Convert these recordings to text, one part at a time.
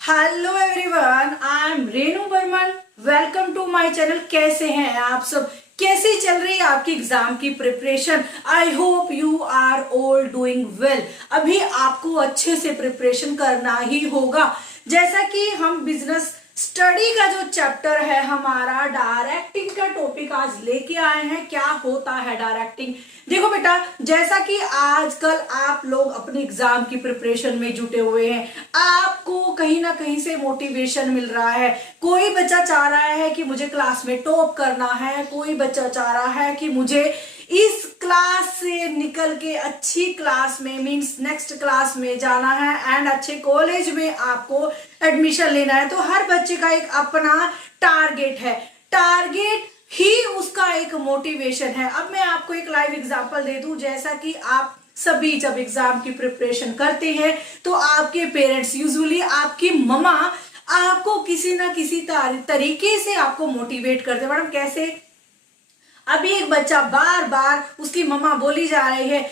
Hello everyone, I am Renu Burman. Welcome to my channel. कैसे हैं आप सब? कैसी चल रही है आपकी एग्जाम की preparation? I hope you are all doing well. अभी आपको अच्छे से प्रिपरेशन करना ही होगा। जैसा कि हम बिजनेस स्टडी का जो चैप्टर है हमारा डायरेक्टिंग का टॉपिक आज लेके आए हैं। क्या होता है डायरेक्टिंग? देखो बेटा, जैसा कि आजकल आप लोग अपने एग्जाम की प्रिपरेशन में जुटे हुए हैं, आपको कहीं ना कहीं से मोटिवेशन मिल रहा है। कोई बच्चा चाह रहा है कि मुझे क्लास में टॉप करना है, कोई बच्चा चाह रहा है कि मुझे इस क्लास से निकल के अच्छी क्लास में मींस नेक्स्ट क्लास में जाना है एंड अच्छे कॉलेज में आपको एडमिशन लेना है। तो हर बच्चे का एक अपना टारगेट है। टारगेट ही उसका एक मोटिवेशन है। अब मैं आपको एक लाइव एग्जांपल दे दूं। जैसा कि आप सभी जब एग्जाम की प्रिपरेशन करते हैं तो आपके पेरेंट्स, यूजुअली आपकी मम्मा, आपको किसी ना किसी तरीके से आपको मोटिवेट करते हैं। मैडम कैसे? अभी एक बच्चा बार बार उसकी मम्मा बोली जा रही है,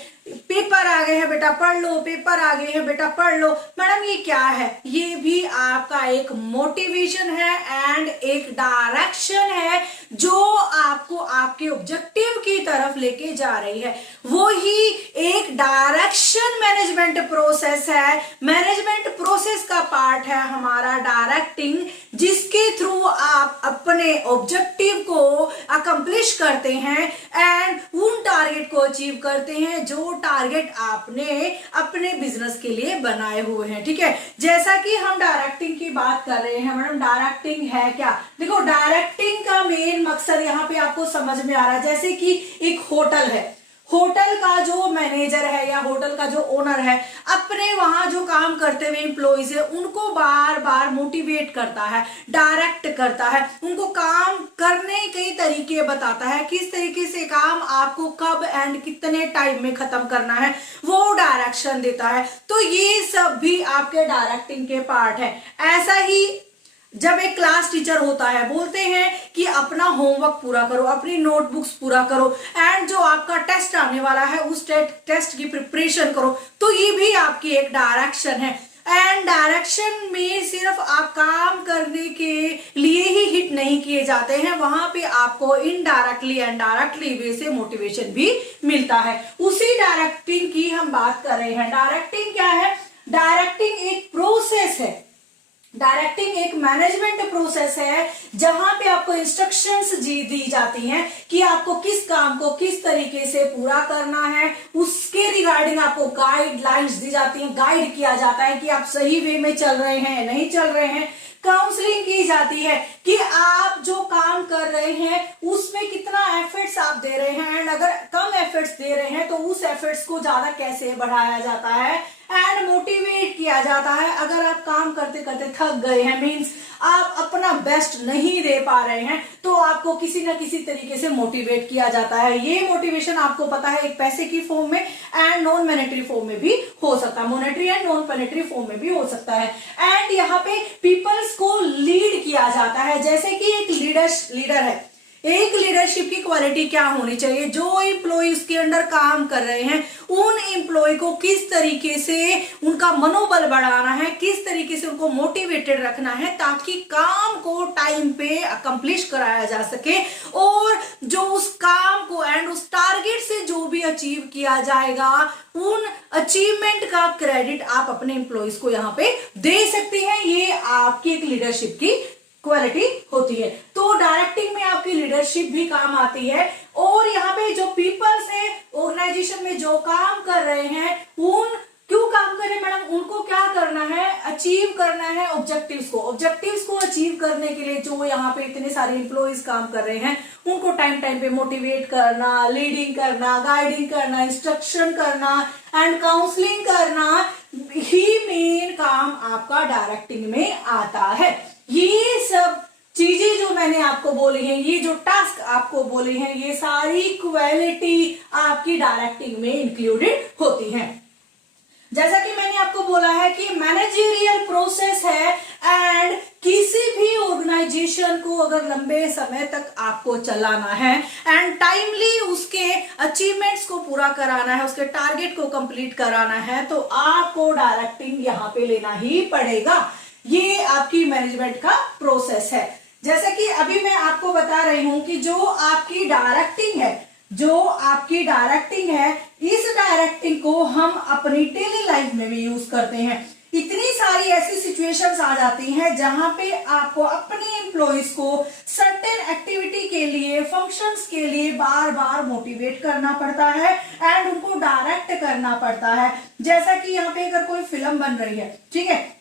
पेपर आ गए हैं बेटा पढ़ लो, पेपर आ गए हैं बेटा पढ़ लो। मैडम ये क्या है? ये भी आपका एक मोटिवेशन है एंड एक डायरेक्शन है जो आपको आपके ऑब्जेक्टिव की तरफ लेके जा रही है। वो ही एक डायरेक्शन मैनेजमेंट प्रोसेस है। मैनेजमेंट प्रोसेस का पार्ट है हमारा डायरेक्टिंग, जिसके थ्रू आप अपने ऑब्जेक्टिव को अकम्प्लिश करते हैं एंड उन टारगेट को अचीव करते हैं जो टारगेट आपने अपने बिजनेस के लिए बनाए हुए हैं। ठीक है, जैसा कि हम डायरेक्टिंग की बात कर रहे हैं। मैडम डायरेक्टिंग है क्या? देखो, डायरेक्टिंग का मेन मकसद यहाँ पे आपको समझ में आ रहा है। जैसे कि एक होटल है, होटल का जो मैनेजर है या होटल का जो ओनर है अपने वहां जो काम करते हुए एम्प्लॉइज है उनको बार बार मोटिवेट करता है, डायरेक्ट करता है, उनको काम करने के तरीके बताता है, किस तरीके से काम आपको कब एंड कितने टाइम में खत्म करना है, वो डायरेक्शन देता है। तो ये सब भी आपके डायरेक्टिंग के पार्ट है। ऐसा ही जब एक क्लास टीचर होता है, बोलते हैं कि अपना होमवर्क पूरा करो, अपनी नोटबुक्स पूरा करो एंड जो आपका टेस्ट आने वाला है उस टेस्ट की प्रिपरेशन करो। तो ये भी आपकी एक डायरेक्शन है। एंड डायरेक्शन में सिर्फ आप काम करने के लिए ही हिट नहीं किए जाते हैं, वहां पे आपको इनडायरेक्टली एंड डायरेक्टली वे से मोटिवेशन भी मिलता है। उसी डायरेक्टिंग की हम बात कर रहे हैं। डायरेक्टिंग क्या है? डायरेक्टिंग एक प्रोसेस है। डायरेक्टिंग एक मैनेजमेंट प्रोसेस है जहां पे आपको इंस्ट्रक्शंस दी जाती हैं कि आपको किस काम को किस तरीके से पूरा करना है। उसके रिगार्डिंग आपको गाइडलाइंस दी जाती हैं, गाइड किया जाता है कि आप सही वे में चल रहे हैं, नहीं चल रहे हैं। काउंसलिंग की जाती है कि आप जो काम कर रहे हैं उसमें कितना एफर्ट्स आप दे रहे हैं एंड अगर कम एफर्ट्स दे रहे हैं तो उस एफर्ट्स को ज्यादा कैसे बढ़ाया जाता है एंड मोटिवेट किया जाता है। अगर आप काम करते करते थक गए हैं, मींस आप अपना बेस्ट नहीं दे पा रहे हैं, तो आपको किसी ना किसी तरीके से मोटिवेट किया जाता है। ये मोटिवेशन आपको पता है एक पैसे की फॉर्म में एंड नॉन मॉनेटरी फॉर्म में भी हो सकता है, monetary and non monetary form में भी हो सकता है। एंड यहाँ पे पीपल्स को लीड किया जाता है। जैसे कि एक लीडर है, एक लीडरशिप की क्वालिटी क्या होनी चाहिए? जो एम्प्लॉय उसके अंडर काम कर रहे हैं उन एम्प्लॉय को किस तरीके से उनका मनोबल बढ़ाना है, किस तरीके से उनको मोटिवेटेड रखना है ताकि काम को टाइम पे अकम्प्लिश कराया जा सके और जो उस काम को एंड उस टारगेट से जो भी अचीव किया जाएगा उन अचीवमेंट का क्रेडिट आप अपने एम्प्लॉयज को यहाँ पे दे सकते हैं। ये आपकी एक लीडरशिप की क्वालिटी होती है। तो डायरेक्टिंग में आपकी लीडरशिप भी काम आती है। और यहाँ पे जो पीपल्स है ऑर्गेनाइजेशन में जो काम कर रहे हैं उन क्यों काम कर रहे हैं मैडम? उनको क्या करना है? अचीव करना है ऑब्जेक्टिव्स को। ऑब्जेक्टिव्स को अचीव करने के लिए जो यहाँ पे इतने सारे एम्प्लॉइज काम कर रहे हैं उनको टाइम टाइम पे मोटिवेट करना, लीडिंग करना, गाइडिंग करना, इंस्ट्रक्शन करना एंड काउंसलिंग करना ही मेन काम आपका डायरेक्टिंग में आता है। ये सब चीजें जो मैंने आपको बोली हैं, ये जो टास्क आपको बोले हैं, ये सारी क्वालिटी आपकी डायरेक्टिंग में इंक्लूडेड होती हैं। जैसा कि मैंने आपको बोला है कि मैनेजरियल प्रोसेस है एंड किसी भी ऑर्गेनाइजेशन को अगर लंबे समय तक आपको चलाना है एंड टाइमली उसके अचीवमेंट्स को पूरा कराना है, उसके टारगेट को कंप्लीट कराना है, तो आपको डायरेक्टिंग यहाँ पे लेना ही पड़ेगा। ये आपकी मैनेजमेंट का प्रोसेस है। जैसे कि अभी मैं आपको बता रही हूं कि जो आपकी डायरेक्टिंग है, इस डायरेक्टिंग को हम अपनी डेली लाइफ में भी यूज करते हैं। इतनी सारी ऐसी सिचुएशंस आ जाती हैं जहां पे आपको अपने एम्प्लॉइज को सर्टेन एक्टिविटी के लिए, फंक्शंस के लिए बार बार मोटिवेट करना पड़ता है एंड उनको डायरेक्ट करना पड़ता है। जैसा कि यहाँ पे अगर कोई फिल्म बन रही है, ठीक है,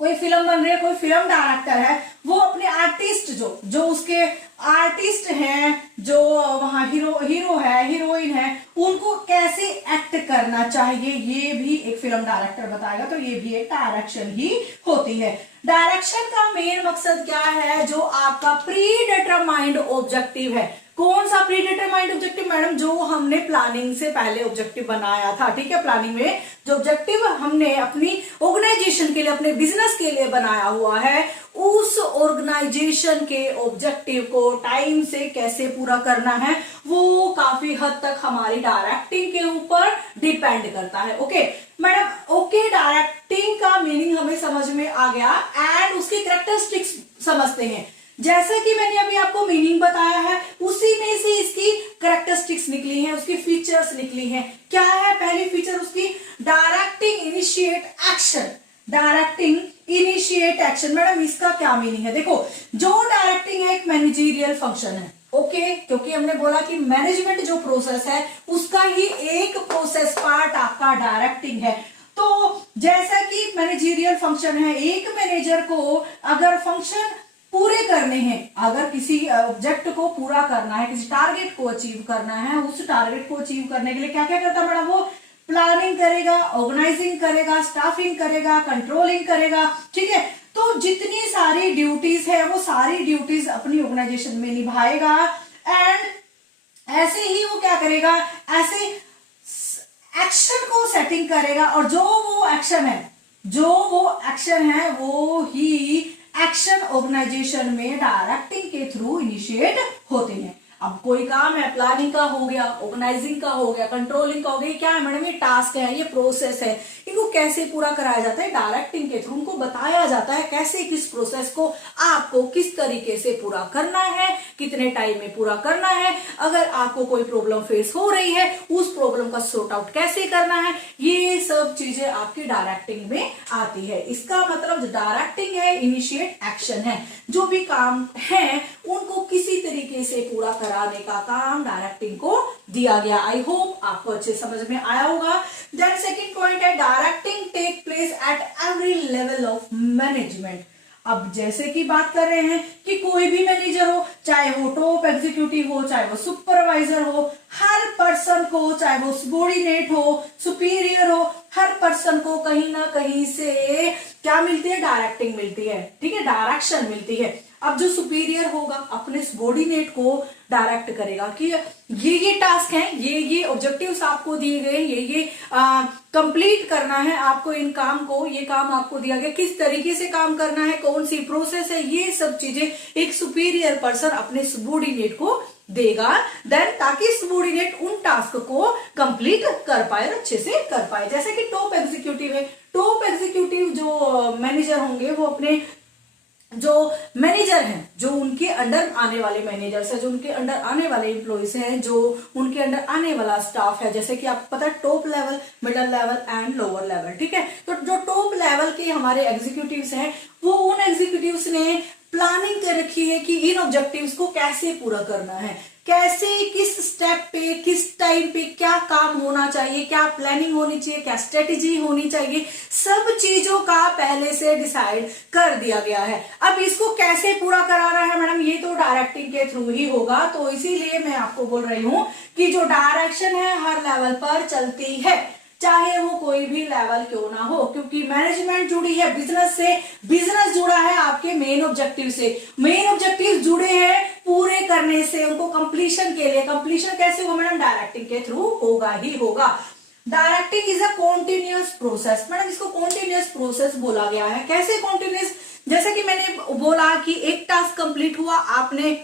कोई फिल्म बन रही है, कोई फिल्म डायरेक्टर है, वो अपने आर्टिस्ट जो उसके आर्टिस्ट हैं, जो वहां हीरो है, हीरोइन है, उनको कैसे एक्ट करना चाहिए ये भी एक फिल्म डायरेक्टर बताएगा। तो ये भी एक डायरेक्शन ही होती है। डायरेक्शन का मेन मकसद क्या है? जो आपका प्री डिटरमाइंड ऑब्जेक्टिव है। कौन सा प्री डिटरमाइंड ऑब्जेक्टिव मैडम? जो हमने प्लानिंग से पहले ऑब्जेक्टिव बनाया था, ठीक है। प्लानिंग में जो ऑब्जेक्टिव हमने अपनी ऑर्गेनाइजेशन के लिए, अपने बिजनेस के लिए बनाया हुआ है, उस ऑर्गेनाइजेशन के ऑब्जेक्टिव को टाइम से कैसे पूरा करना है, वो काफी हद तक हमारी डायरेक्टिंग के ऊपर डिपेंड करता है। ओके मैडम, ओके, डायरेक्टिंग का मीनिंग हमें समझ में आ गया एंड उसकी कैरेक्टरिस्टिक्स समझते हैं। जैसे कि मैंने अभी आपको मीनिंग बताया है, उसी में से इसकी कैरेक्टरिस्टिक्स निकली हैं, उसकी फीचर्स निकली हैं। क्या है पहली फीचर उसकी? Directing initiate action. Directing initiate action, madam इसका क्या मीनिंग है? देखो, जो डायरेक्टिंग है एक मैनेजरियल फंक्शन है, ओके, क्योंकि हमने बोला कि मैनेजमेंट जो प्रोसेस है उसका ही एक प्रोसेस पार्ट आपका डायरेक्टिंग है। तो जैसा कि मैनेजरियल फंक्शन है, एक मैनेजर को अगर फंक्शन पूरे करने हैं, अगर किसी ऑब्जेक्ट को पूरा करना है, किसी टारगेट को अचीव करना है, उस टारगेट को अचीव करने के लिए क्या क्या करता है मैडम? वो प्लानिंग करेगा, ऑर्गेनाइजिंग करेगा, स्टाफिंग करेगा, कंट्रोलिंग करेगा, ठीक है। तो जितनी सारी ड्यूटीज है वो सारी ड्यूटीज अपनी ऑर्गेनाइजेशन में निभाएगा एंड ऐसे ही वो क्या करेगा? ऐसे एक्शन को सेटिंग करेगा और जो वो एक्शन है वो ही एक्शन ऑर्गेनाइजेशन में डायरेक्टिंग के थ्रू इनिशिएट होते हैं। अब कोई काम है, प्लानिंग का हो गया, ऑर्गेनाइजिंग का हो गया, कंट्रोलिंग का हो गया, क्या है मैडम? ये टास्क है, ये प्रोसेस है, इनको कैसे पूरा कराया जाता है? डायरेक्टिंग के थ्रू उनको बताया जाता है कैसे किस प्रोसेस को आपको किस तरीके से पूरा करना है, कितने टाइम में पूरा करना है, अगर आपको कोई प्रॉब्लम फेस हो रही है उस प्रॉब्लम का सॉर्ट आउट कैसे करना है, ये सब चीजें आपकी डायरेक्टिंग में आती है। इसका मतलब जो डायरेक्टिंग है इनिशिएट एक्शन है, जो भी काम है उनको किसी तरीके से पूरा कराने का काम डायरेक्टिंग को दिया गया। आई होप आपको अच्छे समझ में आया होगा। देन सेकंड पॉइंट है directing take place at every level of management. अब जैसे कि बात कर रहे हैं कि कोई भी मैनेजर हो, चाहे वो टॉप एग्जीक्यूटिव हो, चाहे वो सुपरवाइजर हो, हर पर्सन को, चाहे वो सबॉर्डिनेट हो, सुपीरियर हो, हर पर्सन को कहीं ना कहीं से क्या मिलती है? डायरेक्टिंग मिलती है, ठीक है, डायरेक्शन मिलती है। अब जो सुपीरियर होगा अपने सबॉर्डिनेट को डायरेक्ट करेगा कि ये टास्क हैं, ये ऑब्जेक्टिव्स आपको दिए गए, ये कंप्लीट करना है आपको, इन काम को, ये काम आपको दिया गया, किस तरीके से काम करना है, कौन सी प्रोसेस है, ये सब चीजें एक सुपीरियर पर्सन अपने सबॉर्डिनेट को देगा, देन ताकि सबॉर्डिनेट उन टास्क को कंप्लीट कर पाए, अच्छे से कर पाए। जैसे कि टॉप एग्जीक्यूटिव है, टॉप एग्जीक्यूटिव जो मैनेजर होंगे वो अपने जो मैनेजर हैं, जो उनके अंडर आने वाले मैनेजर्स हैं, जो उनके अंडर आने वाले एम्प्लॉइज हैं, जो उनके अंडर आने वाला स्टाफ है, जैसे कि आपको पता है top level, middle level and lower level, ठीक है। तो जो टॉप लेवल के हमारे एग्जीक्यूटिव्स हैं वो उन एग्जीक्यूटिव्स ने प्लानिंग कर रखी है कि इन ऑब्जेक्टिव्स को कैसे पूरा करना है, कैसे, किस स्टेप पे, किस टाइम पे क्या काम होना चाहिए, क्या प्लानिंग होनी चाहिए, क्या स्ट्रेटेजी होनी चाहिए, सब चीजों का पहले से डिसाइड कर दिया गया है। अब इसको कैसे पूरा कराना है मैडम? ये तो डायरेक्टिंग के थ्रू ही होगा। तो इसीलिए मैं आपको बोल रही हूं कि जो डायरेक्शन है हर लेवल पर चलती है, चाहे वो कोई भी लेवल क्यों ना हो, क्योंकि मैनेजमेंट जुड़ी है बिजनेस से, बिजनेस जुड़ा है आपके मेन ऑब्जेक्टिव से, मेन ऑब्जेक्टिव जुड़े हैं पूरे करने से, उनको कंप्लीशन के लिए। कंप्लीशन कैसे होगा मैडम? डायरेक्टिंग के थ्रू होगा ही होगा। Directing is a continuous process. Madam इसको कॉन्टिन्यूअस प्रोसेस बोला गया है। कैसे कॉन्टिन्यूअस? जैसे कि मैंने बोला कि एक टास्क कंप्लीट हुआ, आपने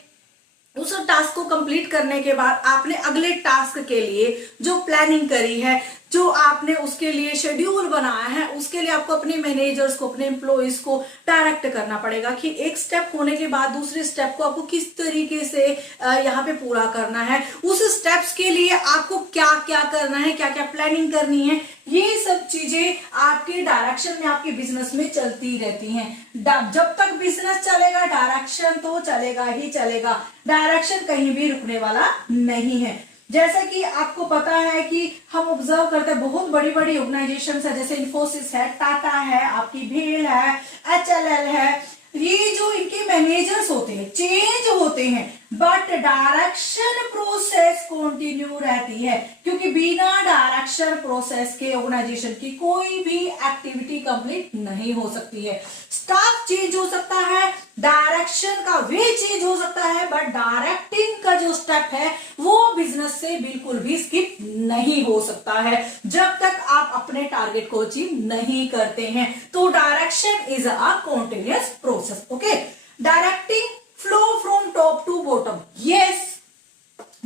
उस टास्क को कंप्लीट करने के बाद आपने अगले टास्क के लिए जो प्लानिंग करी है, जो आपने उसके लिए शेड्यूल बनाया है, उसके लिए आपको अपने मैनेजर्स को, अपने एम्प्लॉइज को डायरेक्ट करना पड़ेगा कि एक स्टेप होने के बाद दूसरे स्टेप को आपको किस तरीके से यहाँ पे पूरा करना है, उस स्टेप्स के लिए आपको क्या क्या करना है, क्या क्या प्लानिंग करनी है। ये सब चीजें आपके डायरेक्शन में, आपके बिजनेस में चलती रहती हैं। जब तक बिजनेस चलेगा डायरेक्शन तो चलेगा ही चलेगा, डायरेक्शन कहीं भी रुकने वाला नहीं है। जैसा कि आपको पता है कि हम ऑब्जर्व करते हैं बहुत बड़ी बड़ी ऑर्गेनाइजेशन है, जैसे इन्फोसिस है, टाटा है, आपकी भेल है, HLL है, ये जो इनके मैनेजर्स होते हैं चेंज होते हैं बट डायरेक्शन प्रोसेस कंटिन्यू रहती है, क्योंकि बिना डायरेक्शन प्रोसेस के ऑर्गेनाइजेशन की कोई भी एक्टिविटी कंप्लीट नहीं हो सकती है। स्टाफ चेंज हो सकता है, डायरेक्शन का वे चेंज हो सकता है, बट डायरेक्टिंग का जो स्टेप है वो बिजनेस से बिल्कुल भी स्किप नहीं हो सकता है जब तक आप अपने टारगेट को अचीव नहीं करते हैं। तो direction is a continuous process. Okay, directing flow from top to bottom. Yes,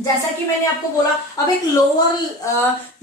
जैसा कि मैंने आपको बोला, अब एक लोअर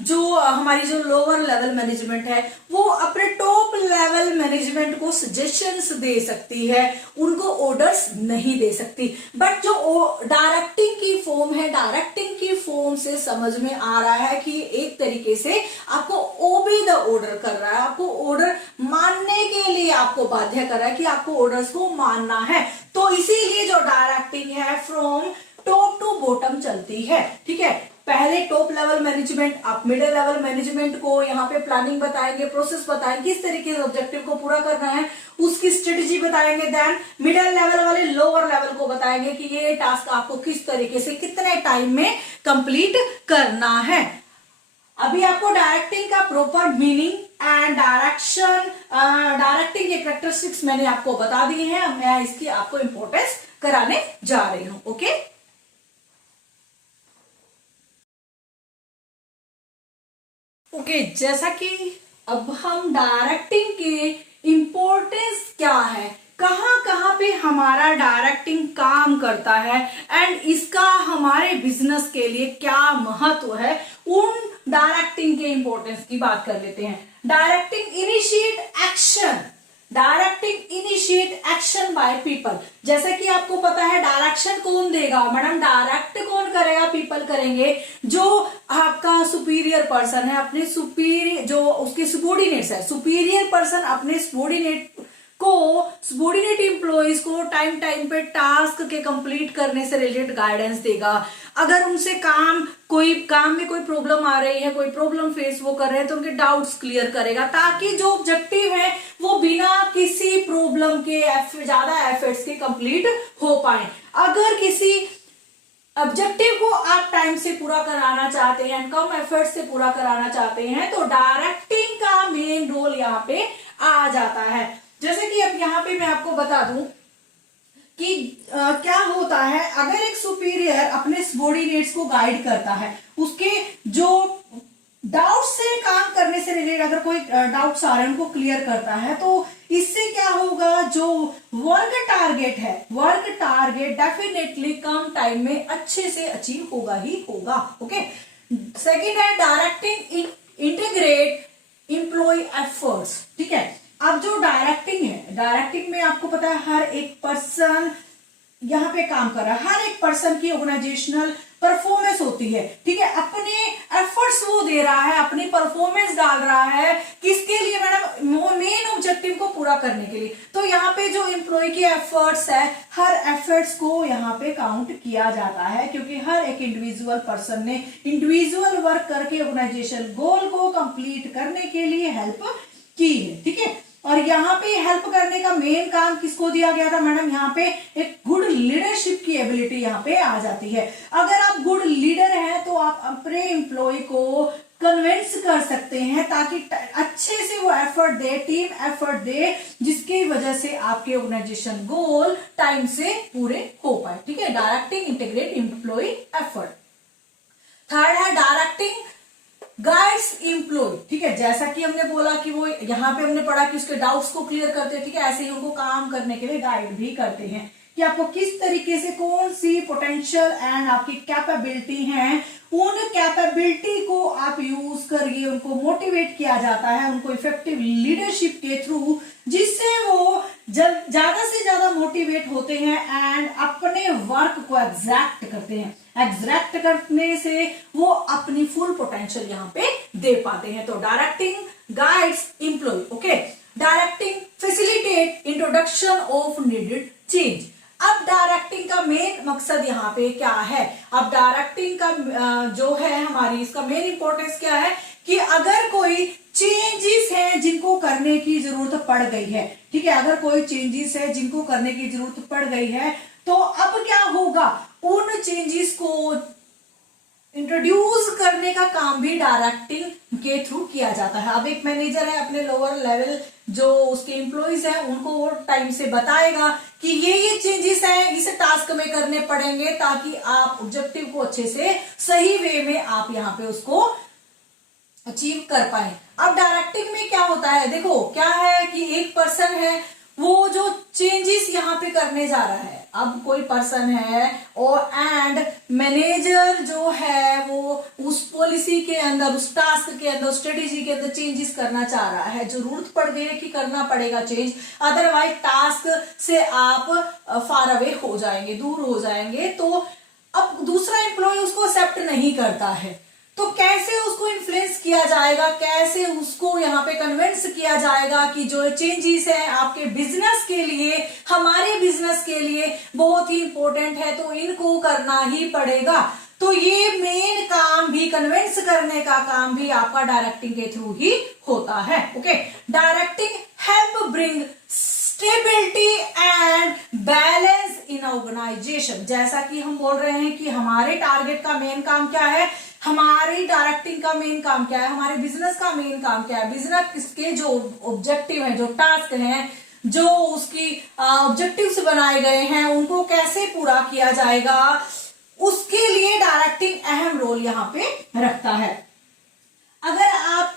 जो हमारी जो लोअर लेवल मैनेजमेंट है वो अपने टॉप लेवल मैनेजमेंट को सजेशंस दे सकती है, उनको ऑर्डर्स नहीं दे सकती। बट जो डायरेक्टिंग की फॉर्म है, डायरेक्टिंग की फॉर्म से समझ में आ रहा है कि एक तरीके से आपको ओबे द ऑर्डर कर रहा है, आपको ऑर्डर मानने के लिए आपको बाध्य कर रहा है कि आपको ऑर्डर्स को मानना है। तो इसीलिए जो डायरेक्टिंग है फ्रॉम टॉप टू बॉटम चलती है। ठीक है, पहले टॉप लेवल मैनेजमेंट, आप मिडिल लेवल मैनेजमेंट को यहाँ पे प्लानिंग बताएंगे, प्रोसेस बताएंगे, किस तरीके से ऑब्जेक्टिव को पूरा करना है, उसकी स्ट्रेटेजी बताएंगे। देन मिडिल लेवल वाले लोअर लेवल को बताएंगे कि ये टास्क आपको किस तरीके से कितने टाइम में कंप्लीट करना है। अभी आपको डायरेक्टिंग का प्रॉपर मीनिंग एंड डायरेक्टिंग के कैरेक्टरिस्टिक्स मैंने आपको बता दिए हैं, मैं इसकी आपको इंपॉर्टेंस कराने जा रही हूं। ओके, जैसा कि अब हम डायरेक्टिंग के इंपॉर्टेंस क्या है, कहां कहां पे हमारा डायरेक्टिंग काम करता है एंड इसका हमारे बिजनेस के लिए क्या महत्व है, उन डायरेक्टिंग के इंपॉर्टेंस की बात कर लेते हैं। Directing initiate action, directing initiate action by people. जैसा कि आपको पता है डायरेक्शन कौन देगा मैडम, डायरेक्ट कौन करेगा, पीपल करेंगे। जो आपका सुपीरियर पर्सन है, अपने सुपीरियर जो उसके सबॉर्डिनेट्स है, सुपीरियर पर्सन अपने सबॉर्डिनेट एम्प्लॉइज को टाइम टाइम पे टास्क के कंप्लीट करने से रिलेटेड गाइडेंस देगा। अगर उनसे काम में कोई प्रॉब्लम आ रही है, कोई प्रॉब्लम फेस वो कर रहे हैं, तो उनके डाउट्स क्लियर करेगा, ताकि जो ऑब्जेक्टिव है वो बिना किसी प्रॉब्लम के ज्यादा एफर्ट्स के कंप्लीट हो पाए। अगर किसी ऑब्जेक्टिव को आप टाइम से पूरा कराना चाहते हैं, कम एफर्ट से पूरा कराना चाहते हैं, तो डायरेक्टिंग का मेन रोल यहाँ पे आ जाता है। जैसे कि अब यहाँ पे मैं आपको बता दूं कि क्या होता है, अगर एक सुपीरियर अपने सबॉर्डिनेट्स को गाइड करता है, उसके जो डाउट से काम करने से रिलेटेड अगर कोई डाउट्स आ रहे हैं उनको क्लियर करता है, तो इससे क्या होगा, जो वर्क टारगेट है, work target definitely come time में अच्छे से अचीव होगा ही होगा। ओके, सेकेंड है डायरेक्टिंग इंटीग्रेट एम्प्लॉय एफर्ट्स। ठीक है, अब जो डायरेक्टिंग है, डायरेक्टिंग में आपको पता है हर एक पर्सन यहाँ पे काम कर रहा है, हर एक पर्सन की ऑर्गेनाइजेशनल परफॉर्मेंस होती है। ठीक है, अपने एफर्ट्स वो दे रहा है, अपनी परफॉर्मेंस डाल रहा है, किसके लिए मैडम, मेन ऑब्जेक्टिव को पूरा करने के लिए। तो यहाँ पे जो एम्प्लॉय के एफर्ट्स है, हर एफर्ट्स को यहाँ पे काउंट किया जाता है, क्योंकि हर एक इंडिविजुअल पर्सन ने इंडिविजुअल वर्क करके ऑर्गेनाइजेशन गोल को कंप्लीट करने के लिए हेल्प की है। ठीक है, और यहाँ पे हेल्प करने का मेन काम किसको दिया गया था मैडम, यहाँ पे एक गुड लीडरशिप की एबिलिटी यहाँ पे आ जाती है। अगर आप गुड लीडर हैं तो आप अपने एम्प्लॉय को कन्विंस कर सकते हैं, ताकि अच्छे से वो एफर्ट दे, टीम एफर्ट दे, जिसकी वजह से आपके ऑर्गेनाइजेशन गोल टाइम से पूरे हो पाए। ठीक है, directing integrate employ effort. Third है डायरेक्टिंग गाइड्स एम्प्लॉय। ठीक है, जैसा कि हमने बोला कि वो यहाँ पे हमने पढ़ा कि उसके डाउट्स को क्लियर करते हैं, ठीक है, ऐसे ही उनको काम करने के लिए गाइड भी करते हैं। कि आपको किस तरीके से कौन सी पोटेंशियल एंड आपकी कैपेबिलिटी है, उन कैपेबिलिटी को आप यूज करिए, उनको मोटिवेट किया जाता है, उनको इफेक्टिव लीडरशिप के थ्रू, जिससे वो ज्यादा से ज्यादा मोटिवेट होते हैं एंड अपने वर्क को एग्जैक्ट करते हैं। एग्जैक्ट करने से वो अपनी फुल पोटेंशियल यहाँ पे दे पाते हैं। तो directing guides employ, okay. Directing facilitate introduction of needed change. अब डायरेक्टिंग का मेन मकसद यहाँ पे क्या है? अब डायरेक्टिंग का जो है हमारी, इसका मेन इंपॉर्टेंस क्या है कि अगर कोई चेंजेस हैं जिनको करने की जरूरत पड़ गई है, ठीक है, अगर कोई चेंजेस है जिनको करने की जरूरत पड़ गई है, तो अब क्या होगा, उन चेंजेस को इंट्रोड्यूस करने का काम भी डायरेक्टिंग के थ्रू किया जाता है। अब एक मैनेजर है, अपने लोअर लेवल जो उसके एम्प्लॉइज हैं उनको वो टाइम से बताएगा कि ये चेंजेस हैं, इस टास्क में करने पड़ेंगे, ताकि आप ऑब्जेक्टिव को अच्छे से सही वे में आप यहाँ पे उसको अचीव कर पाए। अब डायरेक्टिंग में क्या होता है, देखो क्या है कि एक पर्सन है वो जो चेंजेस यहाँ पे करने जा रहा है। अब कोई पर्सन है और एंड मैनेजर जो है वो उस पॉलिसी के अंदर, उस टास्क के अंदर, स्ट्रेटेजी के अंदर चेंजेस करना चाह रहा है। जरूरत पड़ गई है कि करना पड़ेगा चेंज, अदरवाइज टास्क से आप फार अवे हो जाएंगे, दूर हो जाएंगे। तो अब दूसरा एम्प्लॉय उसको एक्सेप्ट नहीं करता है, तो कैसे उसको इन्फ्लुएंस किया जाएगा, कैसे उसको यहाँ पे कन्विंस किया जाएगा कि जो चेंजेस है आपके बिजनेस के लिए, हमारे बिजनेस के लिए बहुत ही इंपॉर्टेंट है, तो इनको करना ही पड़ेगा। तो ये मेन काम भी, कन्विंस करने का काम भी आपका डायरेक्टिंग के थ्रू ही होता है। Okay, directing help bring stability and balance in organisation. जैसा कि हम बोल रहे हैं कि हमारे टारगेट का मेन काम क्या है, हमारी डायरेक्टिंग का मेन काम क्या है, हमारे बिजनेस का मेन काम क्या है, बिजनेस के जो ऑब्जेक्टिव है, जो टास्क हैं, जो उसकी ऑब्जेक्टिव्स बनाए गए हैं, उनको कैसे पूरा किया जाएगा, उसके लिए डायरेक्टिंग अहम रोल यहाँ पे रखता है। अगर आप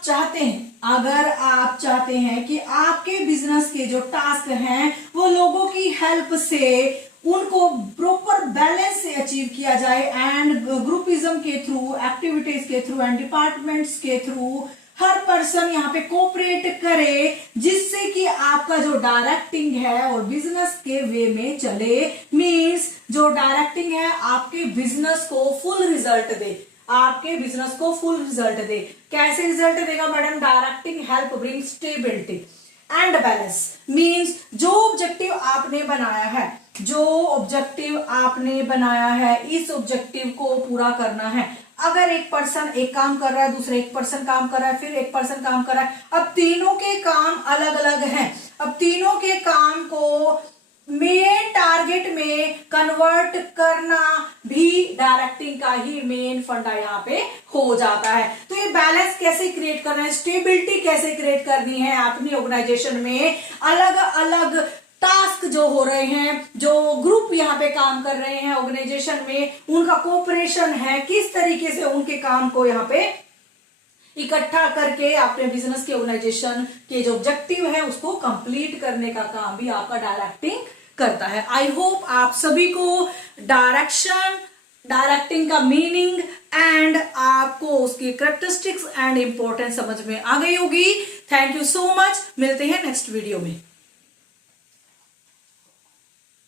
चाहते हैं कि आपके बिजनेस के जो टास्क हैं वो लोगों की हेल्प से उनको प्रॉपर बैलेंस से अचीव किया जाए एंड ग्रुपिज्म के थ्रू, एक्टिविटीज के थ्रू एंड डिपार्टमेंट्स के थ्रू हर पर्सन यहाँ पे कोऑपरेट करे, जिससे कि आपका जो डायरेक्टिंग है और बिजनेस के वे में चले। मींस जो डायरेक्टिंग है आपके बिजनेस को फुल रिजल्ट दे, आपके बिजनेस को फुल रिजल्ट दे। कैसे रिजल्ट देगा madam? Directing help bring stability and balance. Means जो ऑब्जेक्टिव आपने बनाया है, इस ऑब्जेक्टिव को पूरा करना है। अगर एक पर्सन एक काम कर रहा है, दूसरा एक पर्सन काम कर रहा है, फिर एक पर्सन काम कर रहा है, अब तीनों के काम अलग अलग हैं। अब तीनों के काम को मेन टारगेट में कन्वर्ट करना भी डायरेक्टिंग का ही मेन फंडा यहाँ पे हो जाता है। तो ये बैलेंस कैसे क्रिएट करना है, स्टेबिलिटी कैसे क्रिएट करनी है अपनी ऑर्गेनाइजेशन में, अलग अलग टास्क जो हो रहे हैं, जो ग्रुप यहाँ पे काम कर रहे हैं ऑर्गेनाइजेशन में, उनका कोऑपरेशन है, किस तरीके से उनके काम को यहाँ पे इकट्ठा करके अपने बिजनेस के ऑर्गेनाइजेशन के जो ऑब्जेक्टिव है उसको कंप्लीट करने का काम भी आपका डायरेक्टिंग करता है। आई होप आप सभी को डायरेक्टिंग का मीनिंग एंड आपको उसकी कैरेक्टरिस्टिक्स एंड इंपॉर्टेंस समझ में आ गई होगी। थैंक यू सो मच, मिलते हैं नेक्स्ट वीडियो में।